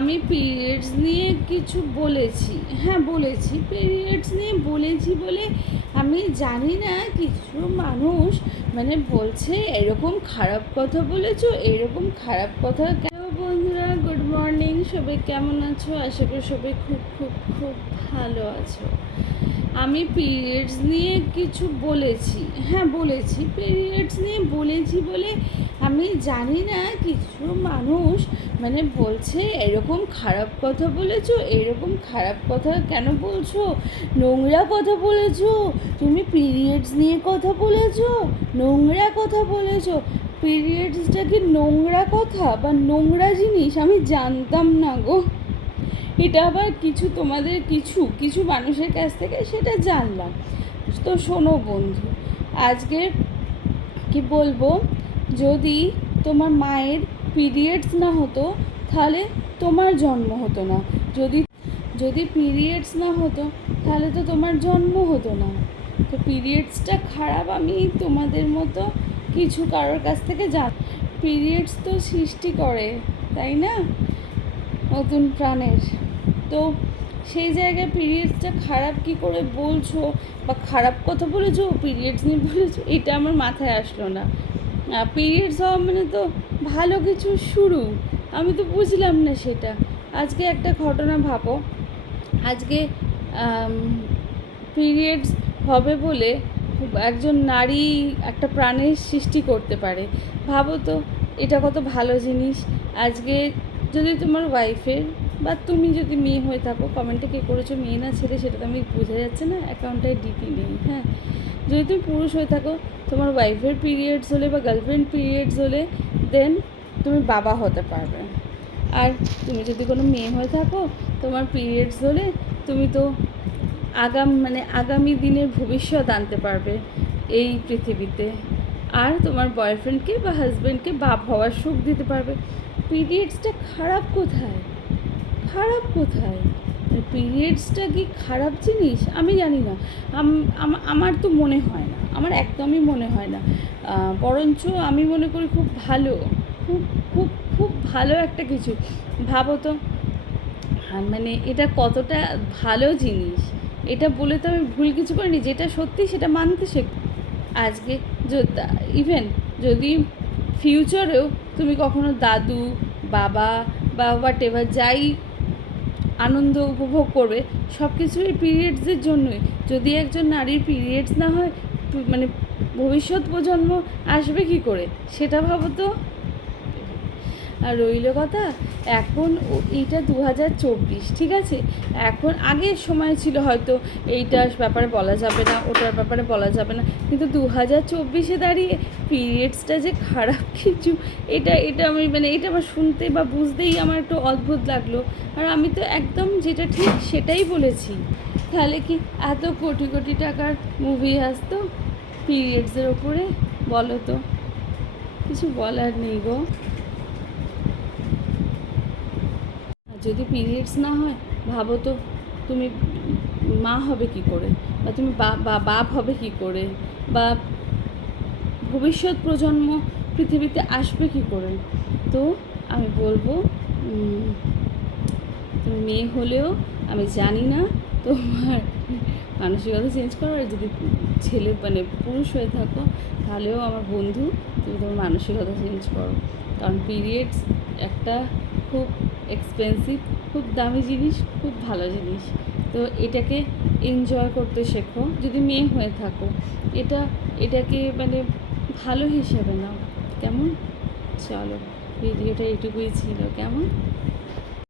আমি পিরিয়ডস নিয়ে কিছু বলেছি। হ্যাঁ বলেছি। পিরিয়ডস নিয়ে বলেছি বলে আমি জানি না, কিছু মানুষ মানে বলছে, এরকম খারাপ কথা বলেছ, এরকম খারাপ কথা সবাই কেমন আছো? আশা করি সবাই খুব খুব খুব ভালো আছো। আমি পিরিয়ডস নিয়ে কিছু বলেছি। হ্যাঁ বলেছি। পিরিয়ডস নিয়ে বলেছি বলে আমি জানি না, কিছু মানুষ মানে বলছে, এরকম খারাপ কথা বলেছ, এরকম খারাপ কথা কেন বলছো? নোংরা কথা বলেছ? তুমি পিরিয়ডস নিয়ে কথা বলেছ? নোংরা কথা বলেছ পিরিয়ডসটা কি নোংরা কথা বা নোংরা জিনিস? আমি জানতাম না গো। এটা আবার কিছু তোমাদের, কিছু কিছু মানুষের কাছ থেকে সেটা জানলাম। তো শোনো বন্ধু, আজকে কি বলব? যদি তোমার মায়ের পিরিয়ডস না হতো, তাহলে তোমার জন্ম হতো না। যদি যদি পিরিয়ডস না হতো, তাহলে তো তোমার জন্ম হতো না। তো পিরিয়ডসটা খারাপ আমি তোমাদের মতো কিছু কারোর কাছ থেকে জান পিরিয়ডস তো সৃষ্টি করে, তাই না? নতুন প্রাণের। তো সেই জায়গায় পিরিয়ডসটা খারাপ কি করে বলছো বা খারাপ কথা বলেছ পিরিয়ডস নিয়ে বলেছ, এটা আমার মাথায় আসলো না। পিরিয়ডস হওয়া মানে তো ভালো কিছু শুরু। আমি তো বুঝলাম না সেটা। আজকে একটা ঘটনা ভাবো। আজকে পিরিয়ডস হবে বলে একজন নারী একটা প্রাণের সৃষ্টি করতে পারে। ভাবো তো, এটা কত ভালো জিনিস। আজকে যদি তোমার ওয়াইফের বা তুমি যদি মেয়ে হয়ে থাকো কমেন্টে কে করেছ, মেয়ে না ছেলে, সেটা তো আমি বোঝা যাচ্ছে না অ্যাকাউন্টটায় ডিপি নেই হ্যাঁ। যদি তুমি পুরুষ হয়ে থাকো, তোমার ওয়াইফের পিরিয়ডস হলে বা গার্লফ্রেন্ড পিরিয়ডস হলে দেন তুমি বাবা হতে পারবে। আর তুমি যদি কোনো মেয়ে হয়ে থাকো, তোমার পিরিয়ডস হলে, তুমি তো আগাম মানে আগামী দিনের ভবিষ্যৎ আনতে পারবে এই পৃথিবীতে। আর তোমার বয়ফ্রেন্ডকে বা হাজব্যান্ডকে বাপ হওয়ার সুখ দিতে পারবে। পিরিয়ডসটা খারাপ কোথায়? খারাপ কোথায়? পিরিয়ডসটা কি খারাপ জিনিস? আমি জানি না। আমার তো মনে হয় না। আমার একদমই মনে হয় না। বরঞ্চ আমি মনে করি খুব ভালো, খুব খুব খুব ভালো একটা কিছু। ভাবো তো মানে এটা কতটা ভালো জিনিস? এটা বলে তো আমি ভুল কিছু করিনি, যেটা সত্যি সেটা মানতে শেখ, আজকে ইভেন যদি ফিউচারেও তুমি কখনো দাদু, বাবা বা হোয়াট এভার যাই আনন্দ উপভোগ করবে সব কিছুই পিরিয়ডসের জন্যই। যদি একজন নারীর পিরিয়ডস না হয় মানে ভবিষ্যৎ প্রজন্ম আসবে কি করে? সেটা ভাবো তো। আর রইল কথা, এখন এইটা দু হাজার চব্বিশ, ঠিক আছে? এখন আগের সময় ছিল হয়তো এইটার ব্যাপারে বলা যাবে না, ওটার ব্যাপারে বলা যাবে না, কিন্তু দু হাজার চব্বিশে দাঁড়িয়ে পিরিয়ডসটা যে খারাপ কিছু, এটা এটা আমি মানে এটা আমার শুনতে বা বুঝতেই আমার একটু অদ্ভুত লাগল। আর আমি তো একদম যেটা ঠিক সেটাই বলেছি। তাহলে কি এত কোটি কোটি টাকার মুভি আসতো পিরিয়ডসের ওপরে? বলো তো। কিছু বলার নেই গো। যদি পিরিয়ডস না হয়, ভাবো তো তুমি মা হবে কি করে? বা তুমি বা বাপ হবে কি করে? বা ভবিষ্যৎ প্রজন্ম পৃথিবীতে আসবে কি করে? তো আমি বলব তুমি মেয়ে হলেও, আমি জানি না তোমার মানসিকতা চেঞ্জ করো আর যদি ছেলে মানে পুরুষ হয়ে থাকো, তাহলেও আমার বন্ধু, তুমি তোমার মানসিকতা চেঞ্জ করো। কারণ পিরিয়ডস একটা খুব এক্সপেন্সিভ খুব দামি জিনিস, খুব ভালো জিনিস। তো এটাকে এনজয় করতে শেখো। যদি মেয়ে হয়ে থাকো, এটা, এটাকে মানে ভালো হিসাবে নাও। কেমন? চলো ভিডিওটা এটুকুই ছিল। কেমন?